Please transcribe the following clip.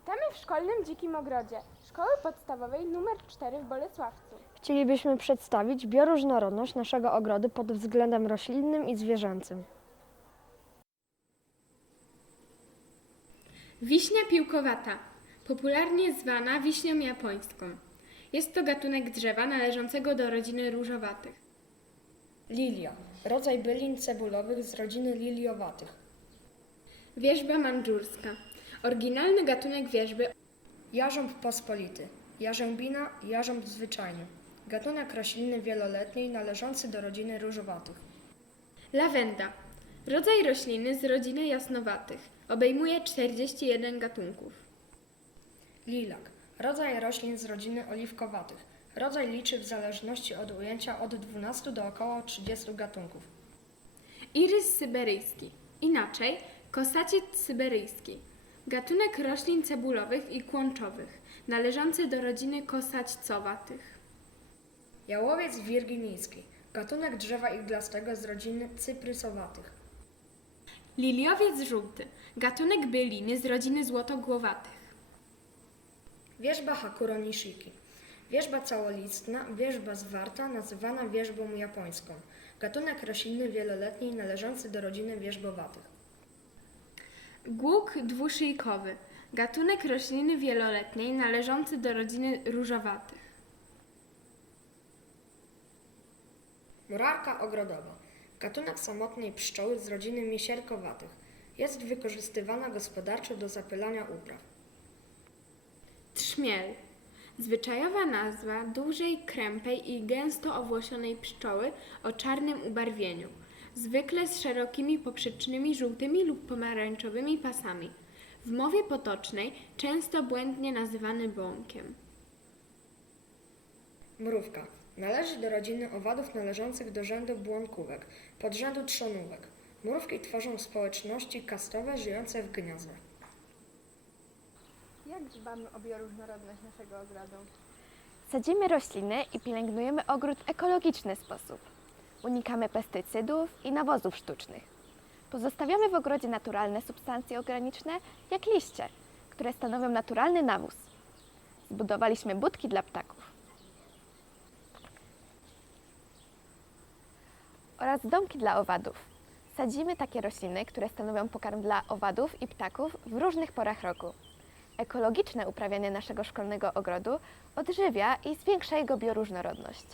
Witamy w szkolnym Dzikim Ogrodzie, szkoły podstawowej nr 4 w Bolesławcu. Chcielibyśmy przedstawić bioróżnorodność naszego ogrodu pod względem roślinnym i zwierzęcym. Wiśnia piłkowata, popularnie zwana wiśnią japońską. Jest to gatunek drzewa należącego do rodziny różowatych. Lilia, rodzaj bylin cebulowych z rodziny liliowatych. Wierzba mandżurska, oryginalny gatunek wierzby Jarząb pospolity, jarzębina, jarząb zwyczajny. Gatunek rośliny wieloletniej należący do rodziny różowatych. Lawenda. Rodzaj rośliny z rodziny jasnowatych. Obejmuje 41 gatunków. Lilak, rodzaj roślin z rodziny oliwkowatych. Rodzaj liczy w zależności od ujęcia od 12 do około 30 gatunków. Irys syberyjski. Inaczej kosaciec syberyjski. Gatunek roślin cebulowych i kłączowych, należący do rodziny kosaćcowatych. Jałowiec wirginijski, gatunek drzewa iglastego z rodziny cyprysowatych. Liliowiec żółty. Gatunek byliny z rodziny złotogłowatych. Wierzba Hakuro nishiki. Wierzba całolistna, wierzba zwarta, nazywana wierzbą japońską. Gatunek rośliny wieloletniej należący do rodziny wierzbowatych. Głuk dwuszyjkowy. Gatunek rośliny wieloletniej należący do rodziny różowatych. Murarka ogrodowa. Gatunek samotnej pszczoły z rodziny misierkowatych. Jest wykorzystywana gospodarczo do zapylania upraw. Trzmiel. Zwyczajowa nazwa dużej, krępej i gęsto owłosionej pszczoły o czarnym ubarwieniu, zwykle z szerokimi poprzecznymi żółtymi lub pomarańczowymi pasami. W mowie potocznej często błędnie nazywany bąkiem. Mrówka. Należy do rodziny owadów należących do rzędu błąkówek, podrzędu trzonówek. Mrówki tworzą społeczności kastowe żyjące w gniazdach. Jak dbamy o bioróżnorodność naszego ogrodu? Sadzimy rośliny i pielęgnujemy ogród w ekologiczny sposób. Unikamy pestycydów i nawozów sztucznych. Pozostawiamy w ogrodzie naturalne substancje organiczne, jak liście, które stanowią naturalny nawóz. Zbudowaliśmy budki dla ptaków. Oraz domki dla owadów. Sadzimy takie rośliny, które stanowią pokarm dla owadów i ptaków w różnych porach roku. Ekologiczne uprawianie naszego szkolnego ogrodu odżywia i zwiększa jego bioróżnorodność.